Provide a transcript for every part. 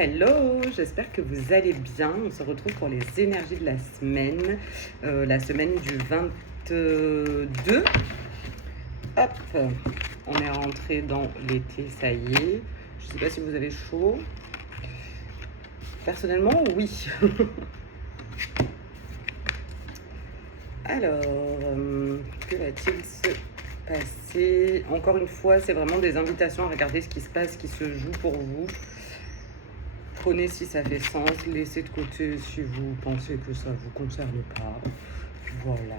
Hello, j'espère que vous allez bien. On se retrouve pour les énergies de la semaine du 22. Hop, on est rentré dans l'été, ça y est. Je ne sais pas si vous avez chaud. Personnellement, oui. Alors, que va-t-il se passer? Encore une fois, c'est vraiment des invitations à regarder ce qui se passe, ce qui se joue pour vous. Prenez si ça fait sens, laissez de côté si vous pensez que ça ne vous concerne pas. Voilà.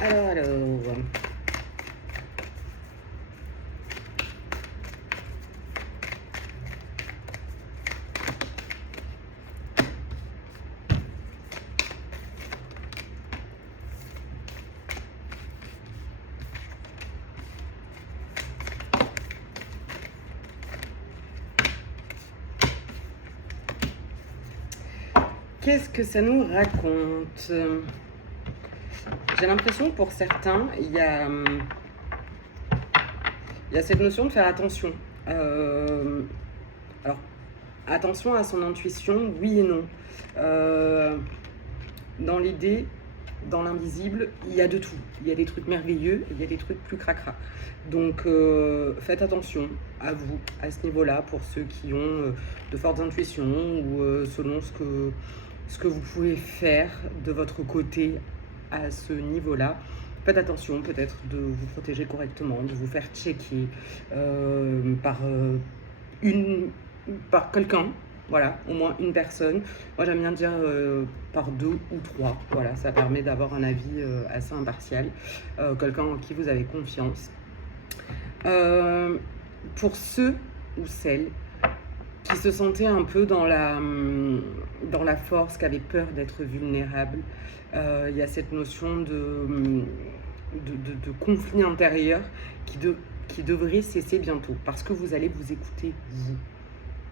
Alors. Qu'est-ce que ça nous raconte? J'ai l'impression que pour certains, il y a cette notion de faire attention. Alors, attention à son intuition, oui et non. Dans l'idée, dans l'invisible, il y a de tout. Il y a des trucs merveilleux, il y a des trucs plus cracra. Donc, faites attention à vous, à ce niveau-là, pour ceux qui ont de fortes intuitions ou selon ce que vous pouvez faire de votre côté à ce niveau-là. Faites attention peut-être de vous protéger correctement, de vous faire checker par quelqu'un, voilà, au moins une personne. Moi j'aime bien dire par 2 ou 3, voilà, ça permet d'avoir un avis assez impartial, quelqu'un en qui vous avez confiance. Pour ceux ou celles qui se sentaient un peu dans la force, qui avaient peur d'être vulnérables, il y a cette notion de conflit intérieur qui devrait cesser bientôt, parce que vous allez vous écouter, vous,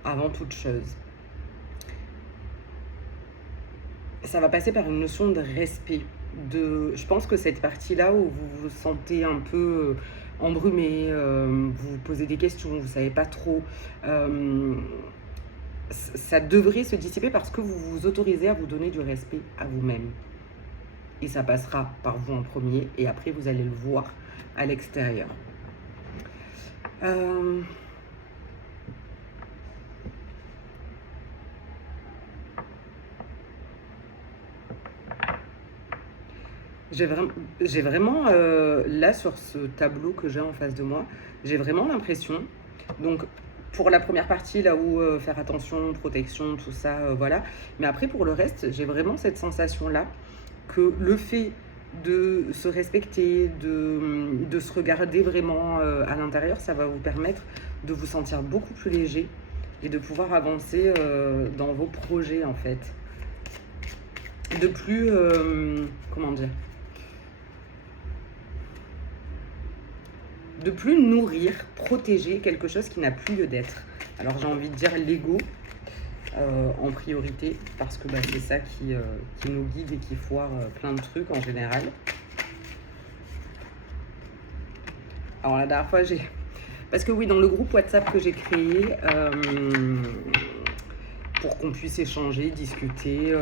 avant toute chose. Ça va passer par une notion de respect. Je pense que cette partie-là où vous vous sentez un peu embrumé, vous vous posez des questions, vous ne savez pas trop, ça devrait se dissiper parce que vous vous autorisez à vous donner du respect à vous-même. Et ça passera par vous en premier, et après vous allez le voir à l'extérieur. J'ai vraiment, là sur ce tableau que j'ai en face de moi, j'ai vraiment l'impression, donc pour la première partie là où faire attention, protection, tout ça, voilà, mais après pour le reste, j'ai vraiment cette sensation là que le fait de se respecter, de se regarder vraiment à l'intérieur, ça va vous permettre de vous sentir beaucoup plus léger et de pouvoir avancer dans vos projets en fait. De plus, comment dire, de plus nourrir, protéger quelque chose qui n'a plus lieu d'être. Alors j'ai envie de dire l'ego en priorité, parce que c'est ça qui nous guide et qui foire plein de trucs en général. Alors la dernière fois parce que oui, dans le groupe WhatsApp que j'ai créé, pour qu'on puisse échanger, discuter,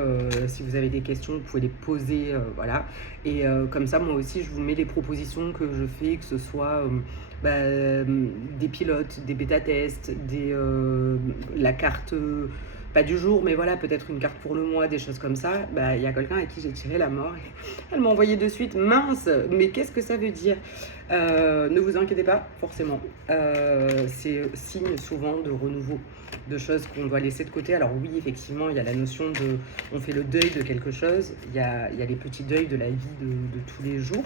si vous avez des questions, vous pouvez les poser, voilà. Et comme ça, moi aussi, je vous mets les propositions que je fais, que ce soit des pilotes, des bêta-tests, la carte, pas du jour, mais voilà, peut-être une carte pour le mois, des choses comme ça. Il y a quelqu'un à qui j'ai tiré la mort. Elle m'a envoyé de suite, mince, mais qu'est-ce que ça veut dire? Ne vous inquiétez pas, forcément. C'est signe souvent de renouveau, de choses qu'on doit laisser de côté. Alors oui, effectivement, il y a la notion de... On fait le deuil de quelque chose. Il y a les petits deuils de la vie de tous les jours.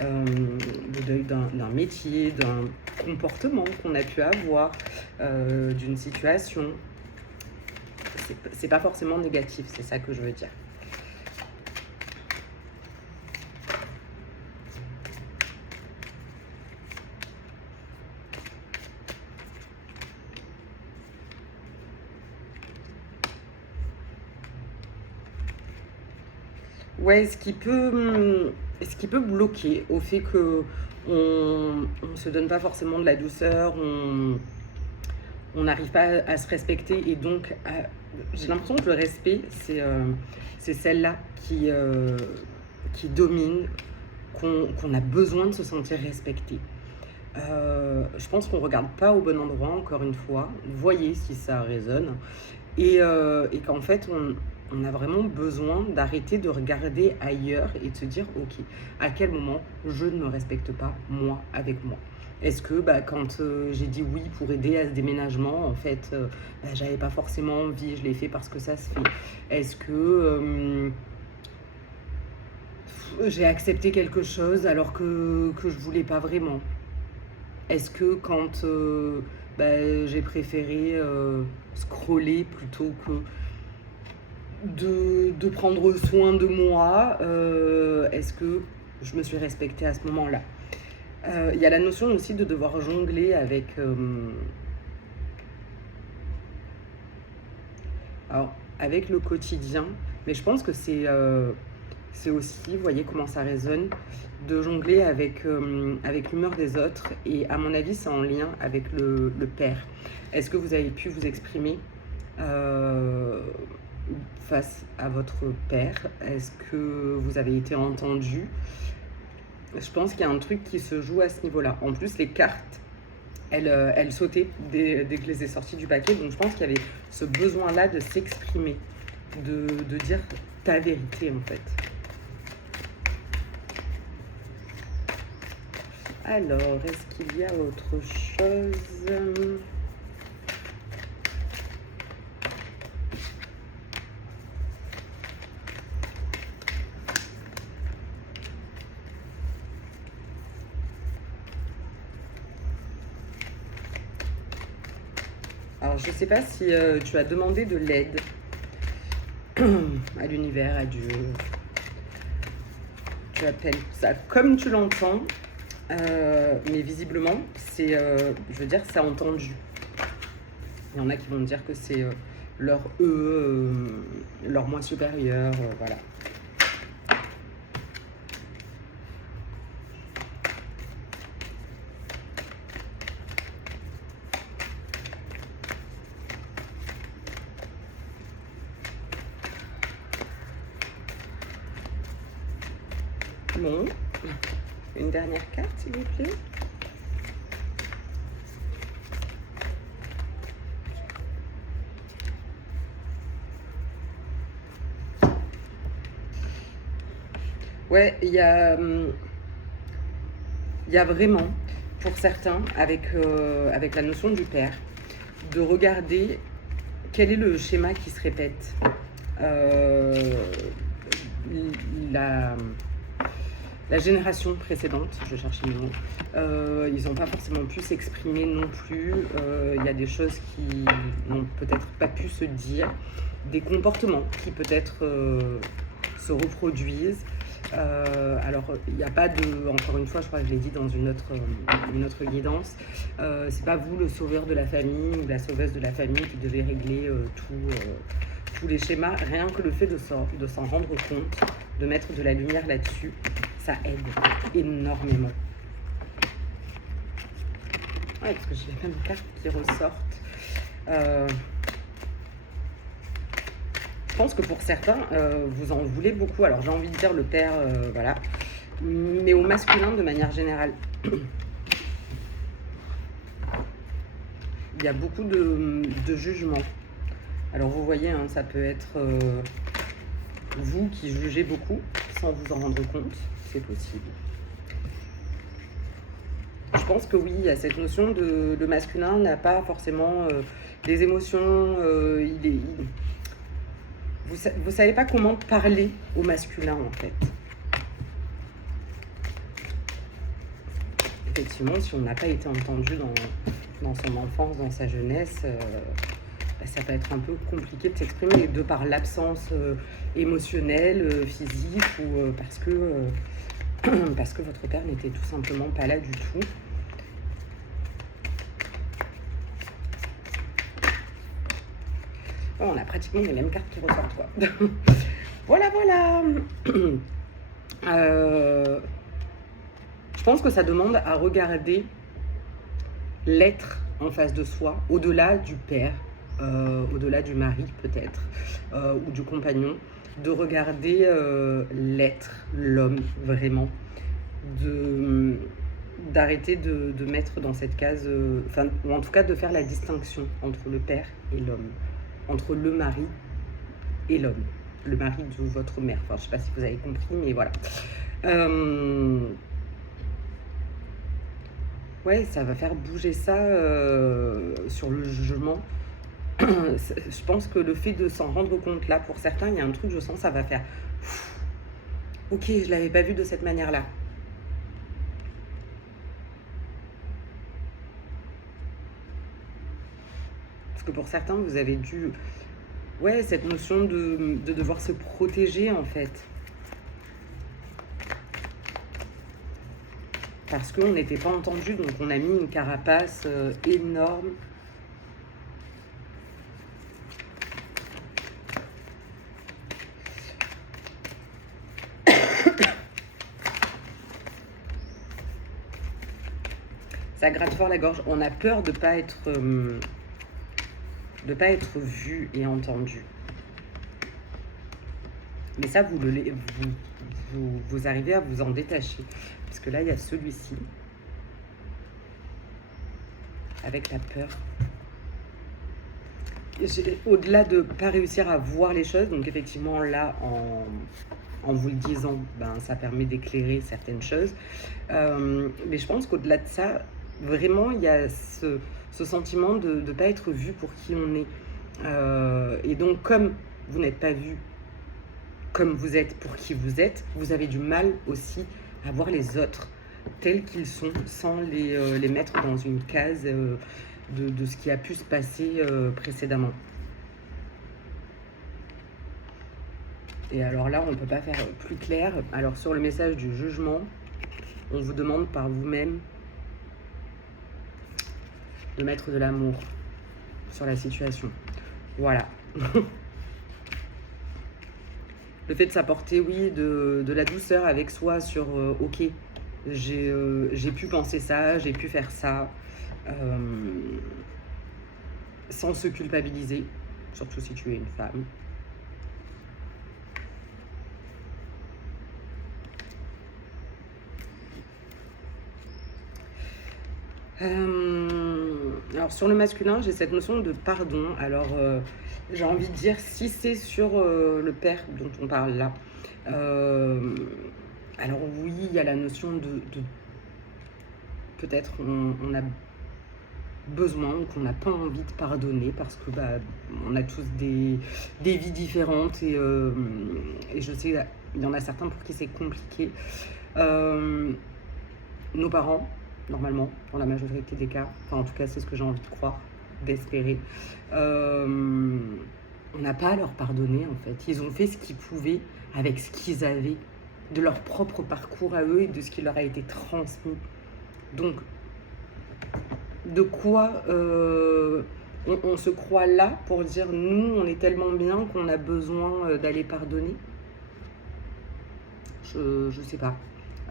Le deuil d'un métier, d'un comportement qu'on a pu avoir, d'une situation. C'est pas forcément négatif, c'est ça que je veux dire. Ouais, ce qui peut ce qui peut bloquer au fait que on se donne pas forcément de la douceur, on n'arrive pas à se respecter et donc j'ai l'impression que le respect, c'est celle-là qui domine, qu'on a besoin de se sentir respecté. Je pense qu'on ne regarde pas au bon endroit, encore une fois. Voyez si ça résonne. Et qu'en fait, on a vraiment besoin d'arrêter de regarder ailleurs et de se dire, ok, à quel moment je ne me respecte pas, moi, avec moi. Est-ce que quand j'ai dit oui pour aider à ce déménagement, en fait, j'avais pas forcément envie, je l'ai fait parce que ça se fait. Est-ce que j'ai accepté quelque chose alors que je voulais pas vraiment? Est-ce que quand j'ai préféré scroller plutôt que de prendre soin de moi, est-ce que je me suis respectée à ce moment-là? Il y a la notion aussi de devoir jongler avec le quotidien, mais je pense que c'est aussi, vous voyez comment ça résonne, de jongler avec l'humeur des autres. Et à mon avis, c'est en lien avec le père. Est-ce que vous avez pu vous exprimer face à votre père? Est-ce que vous avez été entendu? Je pense qu'il y a un truc qui se joue à ce niveau-là. En plus, les cartes, elles sautaient dès que je les ai sorties du paquet. Donc, je pense qu'il y avait ce besoin-là de s'exprimer, de dire ta vérité, en fait. Alors, est-ce qu'il y a autre chose? Alors, je ne sais pas si tu as demandé de l'aide à l'univers, à Dieu. Tu appelles ça comme tu l'entends, mais visiblement, c'est entendu. Il y en a qui vont me dire que c'est leur leur moi supérieur, voilà. Bon, une dernière carte, s'il vous plaît. Ouais, il y a vraiment, pour certains, avec la notion du père, de regarder quel est le schéma qui se répète. La génération précédente, je cherchais mes mots, ils n'ont pas forcément pu s'exprimer non plus. Il y a des choses qui n'ont peut-être pas pu se dire, des comportements qui peut-être se reproduisent. Alors, il n'y a pas de, encore une fois, je crois que je l'ai dit dans une autre guidance, c'est pas vous le sauveur de la famille ou la sauveuse de la famille qui devez régler tous les schémas. Rien que le fait de s'en rendre compte, de mettre de la lumière là-dessus, ça aide énormément. Ouais, parce que j'ai plein de cartes qui ressortent. Je pense que pour certains, vous en voulez beaucoup. Alors j'ai envie de dire le père, voilà. Mais au masculin de manière générale. Il y a beaucoup de jugement. Alors vous voyez, hein, ça peut être vous qui jugez beaucoup sans vous en rendre compte. C'est possible. Je pense que oui, il y a cette notion de le masculin n'a pas forcément des émotions. Vous savez pas comment parler au masculin, en fait. Effectivement, si on n'a pas été entendu dans son enfance, dans sa jeunesse, ça peut être un peu compliqué de s'exprimer de par l'absence émotionnelle, physique, ou parce que votre père n'était tout simplement pas là du tout. On a pratiquement les mêmes cartes qui ressortent, quoi. Voilà. Je pense que ça demande à regarder l'être en face de soi, au-delà du père, au-delà du mari peut-être, ou du compagnon, de regarder l'être, l'homme vraiment, d'arrêter de mettre dans cette case, ou en tout cas de faire la distinction entre le père et l'homme, entre le mari et l'homme, le mari de votre mère. Enfin, je sais pas si vous avez compris, mais voilà. Ouais, ça va faire bouger ça sur le jugement. Je pense que le fait de s'en rendre compte là, pour certains, il y a un truc, je sens, ça va faire ok, je l'avais pas vu de cette manière-là. Parce que pour certains, vous avez dû... Ouais, cette notion de devoir se protéger en fait. Parce qu'on n'était pas entendu, donc on a mis une carapace énorme. Ça gratte fort la gorge. On a peur de pas être vu et entendu. Mais ça, vous arrivez à vous en détacher. Parce que là, il y a celui-ci. Avec la peur. Au-delà de ne pas réussir à voir les choses, donc effectivement, là, en vous le disant, ben, ça permet d'éclairer certaines choses. Mais je pense qu'au-delà de ça, vraiment, il y a ce sentiment de ne pas être vu pour qui on est. Et donc, comme vous n'êtes pas vu comme vous êtes pour qui vous êtes, vous avez du mal aussi à voir les autres tels qu'ils sont, sans les mettre dans une case de ce qui a pu se passer précédemment. Et alors là, on ne peut pas faire plus clair. Alors sur le message du jugement, on vous demande par vous-même de mettre de l'amour sur la situation. Voilà. Le fait de s'apporter, oui, de la douceur avec soi sur ok, j'ai pu penser ça, j'ai pu faire ça, sans se culpabiliser, surtout si tu es une femme. Alors sur le masculin, j'ai cette notion de pardon. Alors j'ai envie de dire, si c'est sur le père dont on parle là, alors oui, il y a la notion de peut-être on a besoin ou qu'on n'a pas envie de pardonner parce que on a tous des vies différentes et je sais, il y en a certains pour qui c'est compliqué. Nos parents, normalement, dans la majorité des cas, enfin en tout cas c'est ce que j'ai envie de croire, d'espérer, on n'a pas à leur pardonner en fait. Ils ont fait ce qu'ils pouvaient avec ce qu'ils avaient, de leur propre parcours à eux et de ce qui leur a été transmis. Donc, de quoi on se croit là pour dire nous on est tellement bien qu'on a besoin d'aller pardonner? Je sais pas.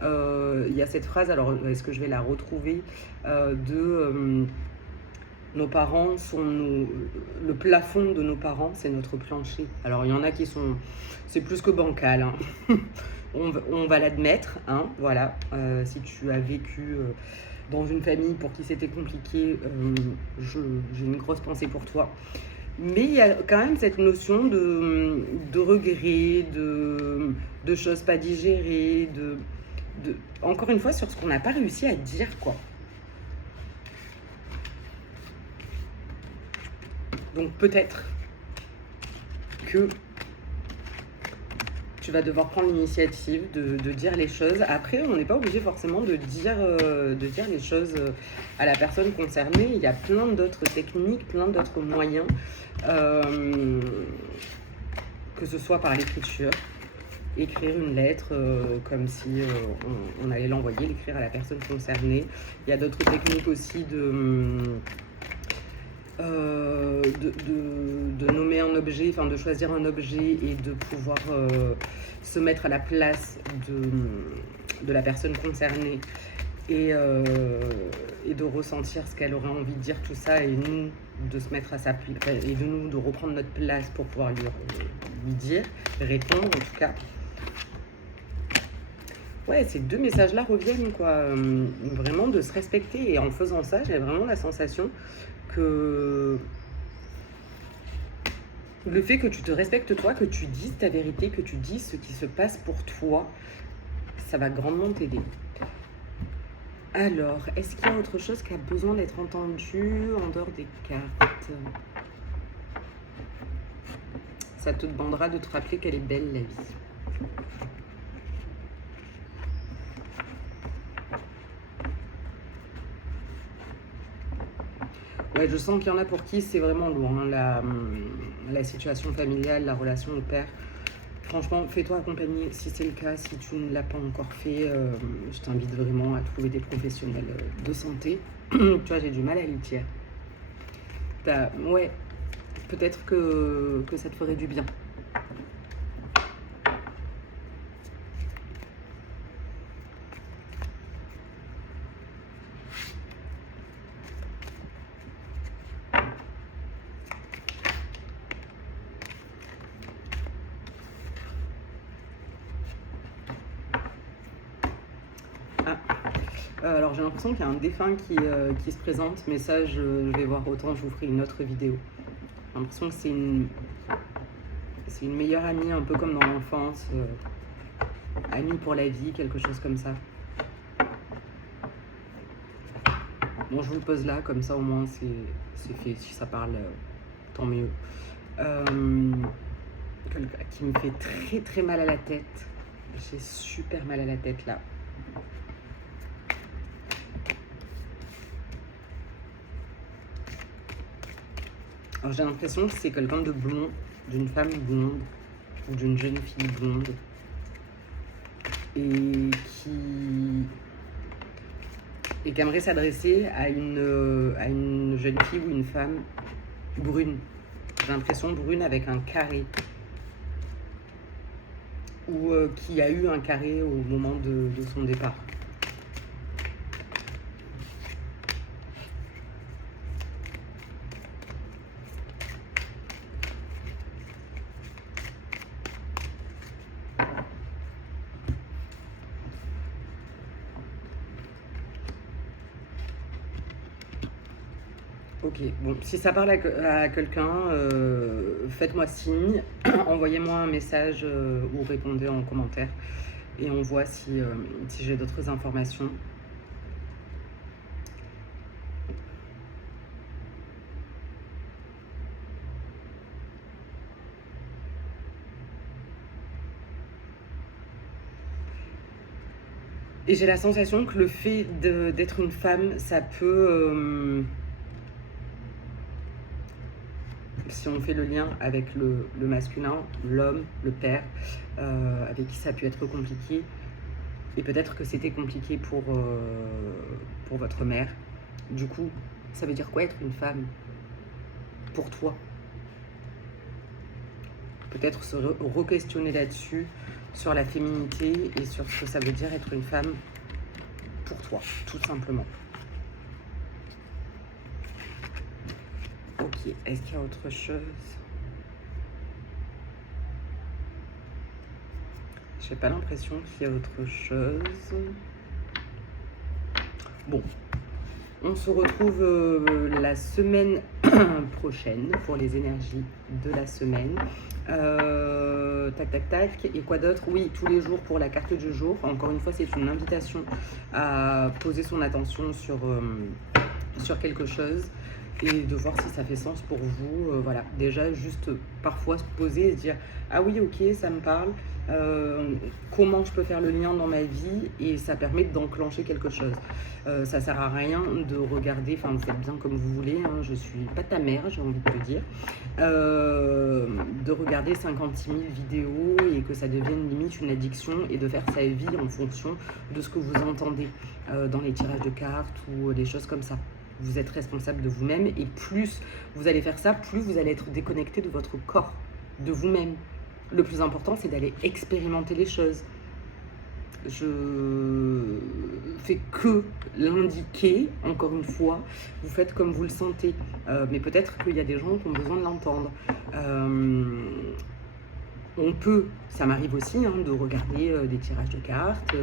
Il y a cette phrase, alors est-ce que je vais la retrouver, nos parents sont le plafond de nos parents, c'est notre plancher. Alors il y en a qui sont, c'est plus que bancal, hein. on va l'admettre, hein, voilà. Si tu as vécu dans une famille pour qui c'était compliqué, j'ai une grosse pensée pour toi. Mais il y a quand même cette notion de regret, de choses pas digérées, encore une fois, sur ce qu'on n'a pas réussi à dire, quoi. Donc peut-être que tu vas devoir prendre l'initiative de dire les choses. Après, on n'est pas obligé forcément de dire les choses à la personne concernée. Il y a plein d'autres techniques, plein d'autres moyens, que ce soit par l'écriture, écrire une lettre comme si on allait l'envoyer, l'écrire à la personne concernée. Il y a d'autres techniques aussi de nommer un objet, enfin de choisir un objet et de pouvoir se mettre à la place de la personne concernée et de ressentir ce qu'elle aurait envie de dire, tout ça, et nous de se mettre à sa place, et de nous de reprendre notre place pour pouvoir lui dire, répondre en tout cas. Ouais, ces deux messages-là reviennent, quoi. Vraiment de se respecter. Et en faisant ça, j'ai vraiment la sensation que le fait que tu te respectes toi, que tu dises ta vérité, que tu dises ce qui se passe pour toi, ça va grandement t'aider. Alors, est-ce qu'il y a autre chose qui a besoin d'être entendu en dehors des cartes? Ça te demandera de te rappeler qu'elle est belle, la vie. Ouais, je sens qu'il y en a pour qui c'est vraiment lourd, hein, la situation familiale, la relation au père. Franchement, fais-toi accompagner si c'est le cas. Si tu ne l'as pas encore fait, je t'invite vraiment à trouver des professionnels de santé. Tu vois, j'ai du mal à le dire. Ouais, peut-être que ça te ferait du bien. Alors j'ai l'impression qu'il y a un défunt qui se présente, mais ça je vais voir, autant je vous ferai une autre vidéo. J'ai l'impression que c'est une meilleure amie, un peu comme dans l'enfance, amie pour la vie, quelque chose comme ça. Bon, je vous le pose là, comme ça au moins c'est fait, si ça parle, tant mieux. Quelqu'un qui me fait très très mal à la tête. J'ai super mal à la tête là. Alors j'ai l'impression que c'est quelqu'un de blond, d'une femme blonde ou d'une jeune fille blonde et qui aimerait s'adresser à une jeune fille ou une femme brune. J'ai l'impression brune avec un carré ou qui a eu un carré au moment de son départ. Ok, bon, si ça parle à quelqu'un, faites-moi signe, envoyez-moi un message ou répondez en commentaire et on voit si j'ai d'autres informations. Et j'ai la sensation que le fait d'être une femme, ça peut... si on fait le lien avec le masculin, l'homme, le père, avec qui ça a pu être compliqué, et peut-être que c'était compliqué pour votre mère. Du coup, ça veut dire quoi être une femme pour toi? Peut-être se re-questionner là-dessus, sur la féminité et sur ce que ça veut dire être une femme pour toi, tout simplement. Ok, est-ce qu'il y a autre chose? J'ai pas l'impression qu'il y a autre chose. Bon, on se retrouve la semaine prochaine pour les énergies de la semaine. Tac, tac, tac. Et quoi d'autre? Oui, tous les jours pour la carte du jour. Encore une fois, c'est une invitation à poser son attention sur quelque chose et de voir si ça fait sens pour vous. Voilà, déjà juste parfois se poser et se dire ah oui, ok, ça me parle, comment je peux faire le lien dans ma vie, et ça permet d'enclencher quelque chose. Ça sert à rien de regarder, enfin vous faites bien comme vous voulez, hein, je suis pas ta mère, j'ai envie de te dire, de regarder 56 000 vidéos et que ça devienne limite une addiction, et de faire sa vie en fonction de ce que vous entendez dans les tirages de cartes ou des choses comme ça. Vous êtes responsable de vous-même et plus vous allez faire ça, plus vous allez être déconnecté de votre corps, de vous-même. Le plus important, c'est d'aller expérimenter les choses. Je fais que l'indiquer, encore une fois, vous faites comme vous le sentez. Mais peut-être qu'il y a des gens qui ont besoin de l'entendre. On peut, ça m'arrive aussi, hein, de regarder des tirages de cartes,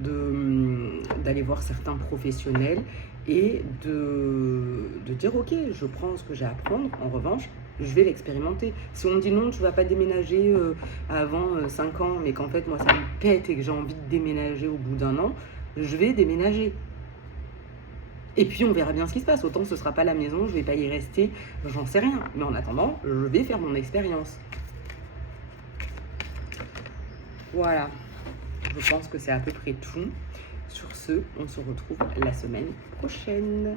d'aller voir certains professionnels et de dire ok, je prends ce que j'ai à prendre, en revanche, je vais l'expérimenter. Si on me dit non, tu vas pas déménager avant 5 ans, mais qu'en fait moi ça me pète et que j'ai envie de déménager au bout d'1 an, je vais déménager. Et puis on verra bien ce qui se passe. Autant ce sera pas la maison, je vais pas y rester, j'en sais rien. Mais en attendant, je vais faire mon expérience. Voilà, je pense que c'est à peu près tout. Sur ce, on se retrouve la semaine prochaine.